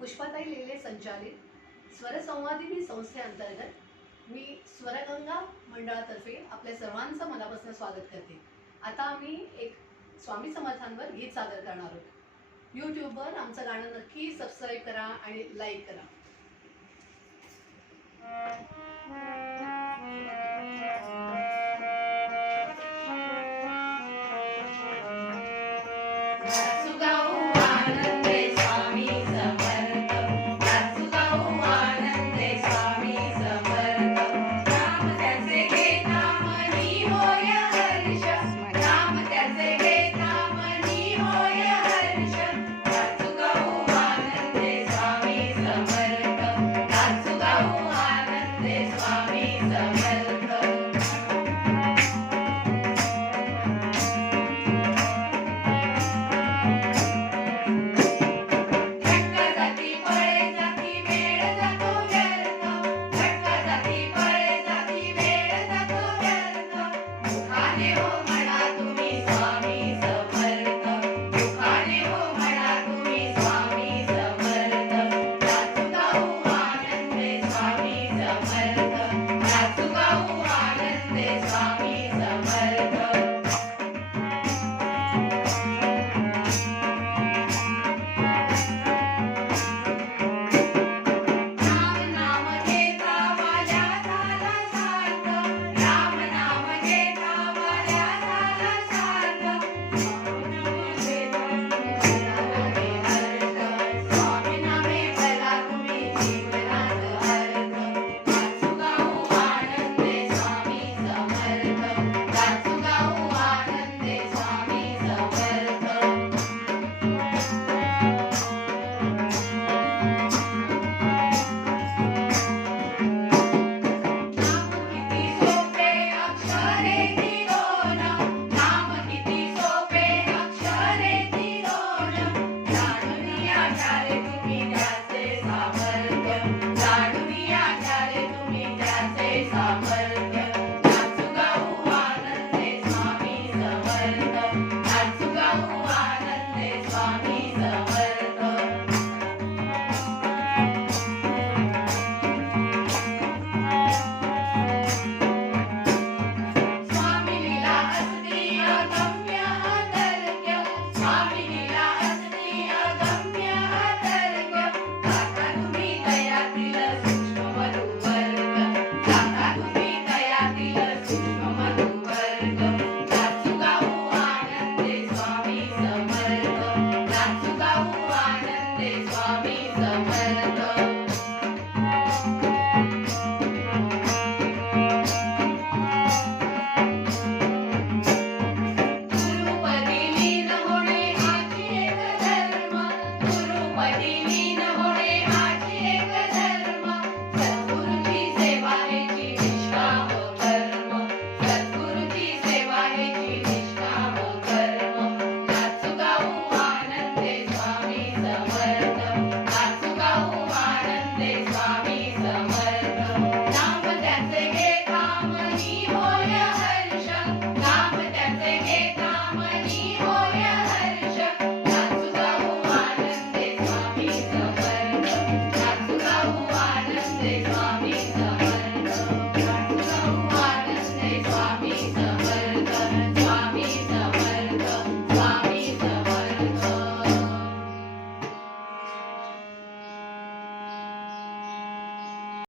पुष्पाताई लेले संचालित स्वरसंवादिनी संस्थेअंतर्गत मी स्वरगंगा मंडळातर्फे आपल्या सर्वांचं मनापासून स्वागत करते. आता आम्ही एक स्वामी समर्थांवर गीत सादर करणार आहोत. यूट्यूबवर आमचं गाणं नक्की सबस्क्राईब करा आणि लाईक करा. Hallelujah.